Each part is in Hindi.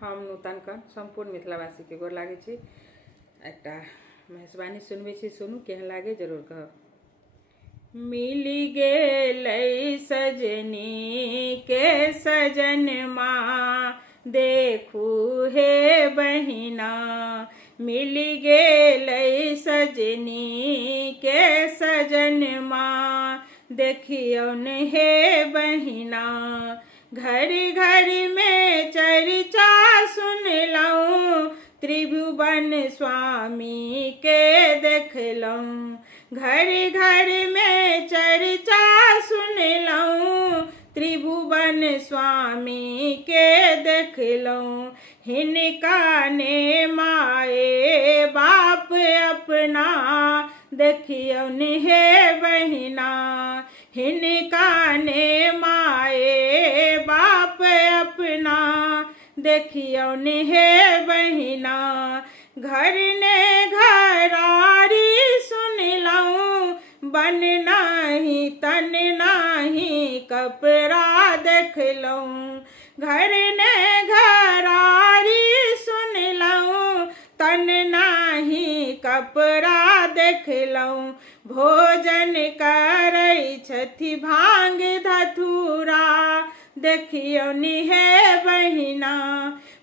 हम नूतन कन संपूर्ण मिथिलावासी के गोर लागे छी। एकटा मेहसबानी सुनबे छी, सुनू केहन लागे जरूर कहब। मिली गेलै सजनी के सजन माँ, देखू हे बहिना। मिली गेलै सजनी के सजन माँ, देखियौन हे बहिना। घर घर में चर्चा सुनलहुँ, त्रिभुवन स्वामी के देखलहुँ। घर घर में चर्चा सुनलहुँ, त्रिभुवन स्वामी के देखलहुँ। हिनका ने माए बाप अपना, देखियौन हे बहिना। हिनका ने माए बाप अपना, देखियौन हे बहिना। घर ने घरारी सुनलहुँ, बन नाही तन नाही कपड़ा देखलहुँ। घर ने घरारी सुनलहुँ, तन नाही कपड़ा देखलहुँ। भोजन करै छथि भांग धतूरा, देखियौन हे बहिना।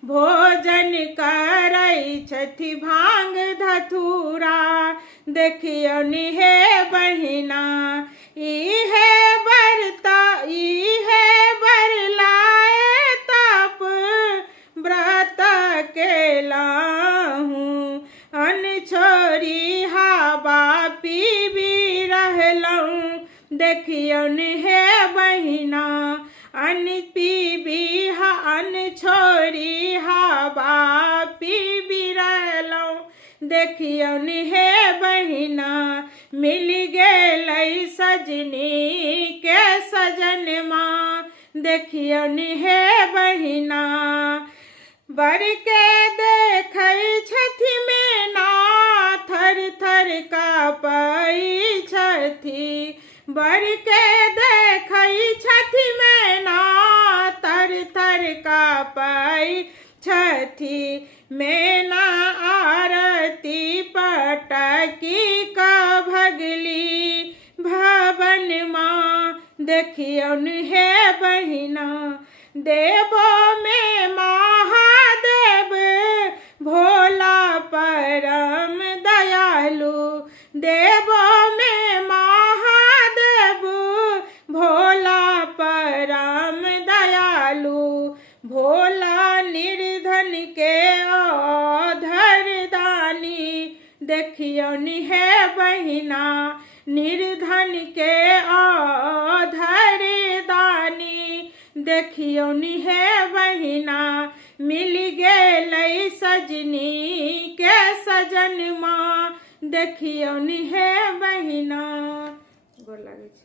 भोजन करै छथि भांग धतूरा, देखियौन हे बहिना। इहे बर लाए तप व्रत केलहुँ। अन्न छोड़ि हवा पीबी रहलहुँ, देखियौन हे बहिना। अन्न छोड़ि हवा पीबी रहलहुँ, देखियौन हे बहिना। मिल गेलै सजनी के सजन माँ, देखियौन हे बहिना। बर के देखै छथि मैना, थर थर काँपै छथि। बर के देखै छथि मैना, तर तर काँपै छथि। मैना आरती पटकी कऽ भगली भवन माँ, देखियौन हे बहिना। देवो में महादेव भोला परम दयालु। देवो में महादेव भोला परम दयालु। भोला निर्धन के औधर दानी, देखियौन हे बहिना। निर्धन के औधर दानी, देखियौन हे बहिना। मिल गेलै सजनी के सजन माँ, देखियौन हे बहिना। गोर लागै छी।